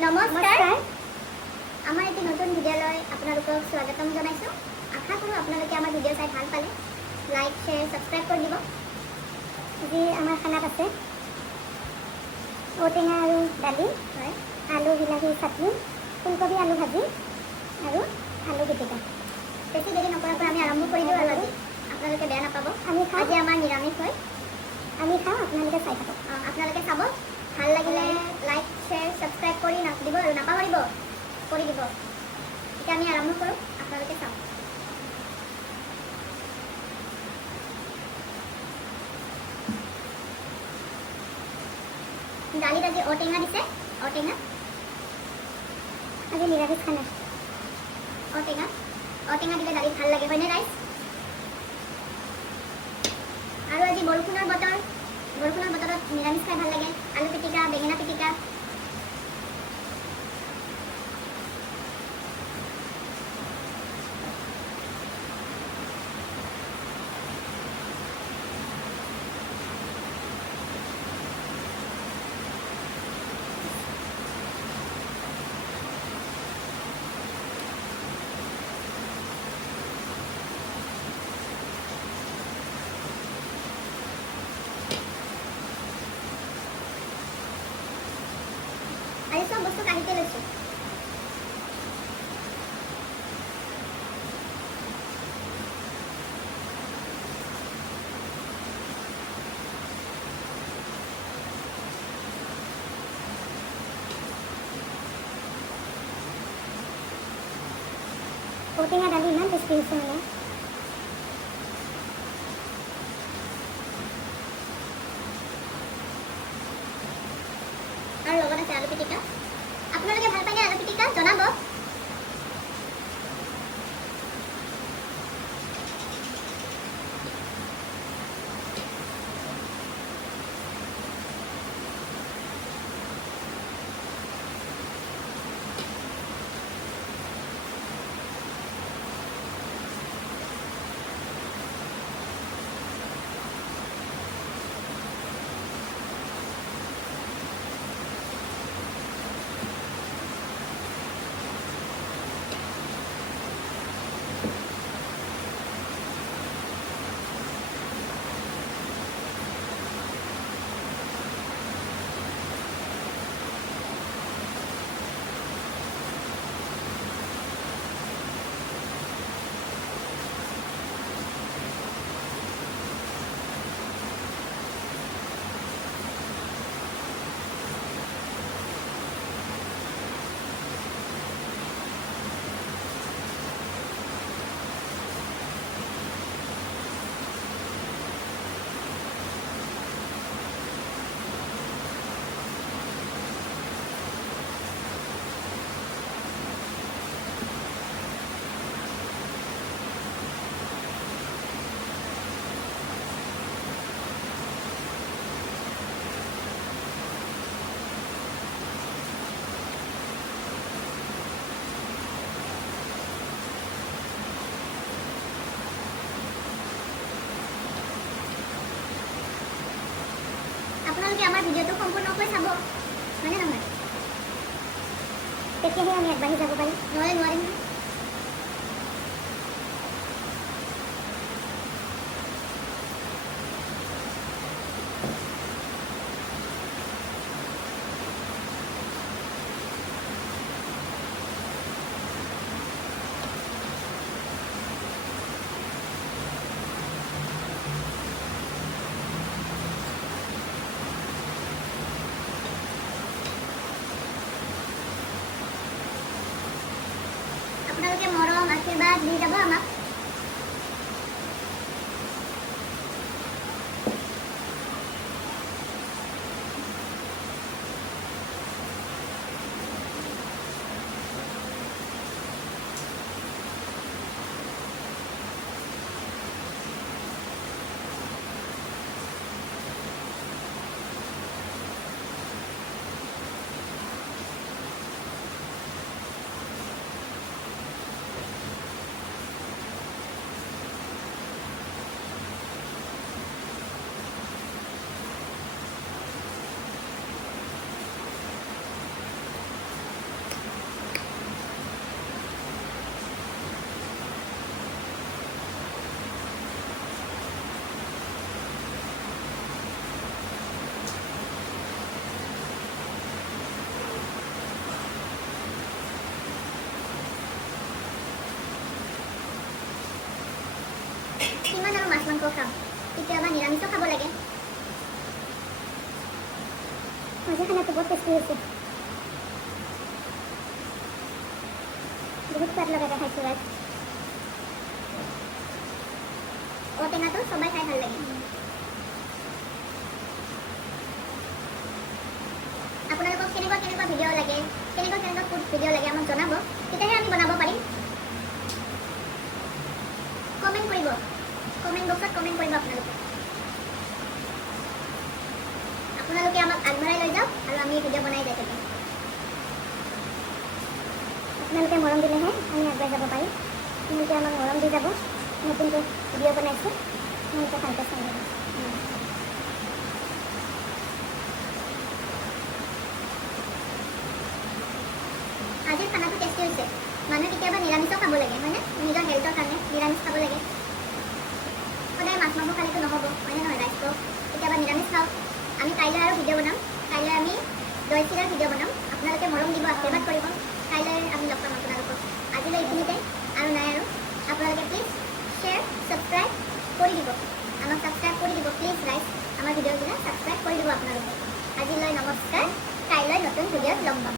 নমস্কাৰ আমাৰ এটি নতুন ভিডিঅ'লৈ আপোনালোকক স্বাগতম জনাইছোঁ। আশা কৰোঁ আপোনালোকে আমাৰ ভিডিঅ' চাই ভাল পালে। লাইক শ্বেয়াৰ ছাবস্ক্ৰাইব কৰি দিব। আজি আমাৰ খানাত আছে ঔটেঙা আৰু দালি, হয়, আলু বিলাহী চাটনি, ফুলকবি আলু ভাজি আৰু আলু পিটিকা। বেছি দেৰি নকৰাকৈ আমি আৰম্ভ কৰি দিওঁ আৰু আজি আপোনালোকে বেয়া নাপাব। আমি খাওঁ, আজি আমাৰ নিৰামিষ হয়। আমি খাওঁ, আপোনালোকে চাই থাকক। আপোনালোকে চাব, ভাল লাগিলে লাইক শ্বেয়াৰ ছাবস্ক্ৰাইব কৰি দিব আৰু নাপাহৰিব কৰি দিব। এতিয়া আমি আৰম্ভ কৰোঁ, আপোনালোকে চাওক। দালিত আজি ঔটেঙা দিছে, ঔটেঙা আজি নিৰামিষ খানা। ঔটেঙা দিলে দালিত ভাল লাগে, হয়নে ৰাইজ? আৰু আজি বৰষুণৰ বতৰত নিৰামিষ খাই ভাল লাগে। আলু পিটিকা, বেঙেনা পিটিকা। আজি চব বস্তু কাঢ়িতে লৈছোঁ। ঔটেঙা দালি ইমান টেষ্টি হৈছে মানে। আৰু লগত আছে আলু পিটিকা। আপোনালোকে ভাল পায়নে আলু পিটিকা? জনাব। আপোনালোকে আমাৰ ভিডিঅ'টো সম্পূৰ্ণকৈ চাব, হয়নে নহয়? তেতিয়াহে আমি আগবাঢ়ি যাব পাৰিম, নহ'লে নোৱাৰিম। আপোনালোকে মৰম আশীৰ্বাদ দি যাব আমাক। মাছ মাংস খাওঁ কেতিয়াবা নিৰামিষো খাব লাগে আজি খানাটো বহুত টেষ্টি হৈছে বহুত সোৱাদ লগাকৈ খাইছোঁ গাইছ ঔটেঙাটো সবাই খাই ভাল লাগে আপোনালোকক কেনেকুৱা কেনেকুৱা ভিডিঅ' লাগে কেনেকুৱা ফুড ভিডিঅ' লাগে আমাক জনাব তেতিয়াহে আমি বনাব পাৰিম কমেণ্ট কৰিব কমেণ্ট বক্সত কমেণ্ট কৰিব আপোনালোকে আমাক আগবঢ়াই লৈ যাওক আৰু আমি ভিডিঅ' বনাই যাই থাকিম আপোনালোকে মৰম দিলেহে আমি আগুৱাই যাব পাৰিম আপোনালোকে আমাক মৰম দি যাব নতুনকৈ ভিডিঅ' বনাইছোঁ আপোনালোকে ভালকৈ চাই যাব আজিৰ খানাটো টেষ্টি হৈছে মানুহে কেতিয়াবা নিৰামিষো খাব লাগে হয়নে নিজৰ হেল্থৰ কাৰণে নিৰামিষ খাব লাগে সদায় মাছ মাংস খালেতো নহ'ব হয়নে নহয় ৰাইজটো কেতিয়াবা নিৰামিষ খাওঁ আমি কাইলৈ আৰু ভিডিঅ' বনাম কাইলৈ আমি দৈ চিৰাৰ ভিডিঅ' বনাম আপোনালোকে মৰম দিব আশীৰ্বাদ কৰিব কাইলৈ আমি লগ পাম আপোনালোকক আজিলৈ এইখিনিতে আৰু নাই আৰু আপোনালোকে প্লিজ শ্বেয়াৰ ছাবস্ক্ৰাইব কৰি দিব আমাক ছাবস্ক্ৰাইব কৰি দিব প্লিজ ৰাইজ আমাৰ ভিডিঅ'বিলাক ছাবস্ক্ৰাইব কৰি দিব আপোনালোকে আজিলৈ নমস্কাৰ কাইলৈ নতুন ভিডিঅ'ত লগ পাম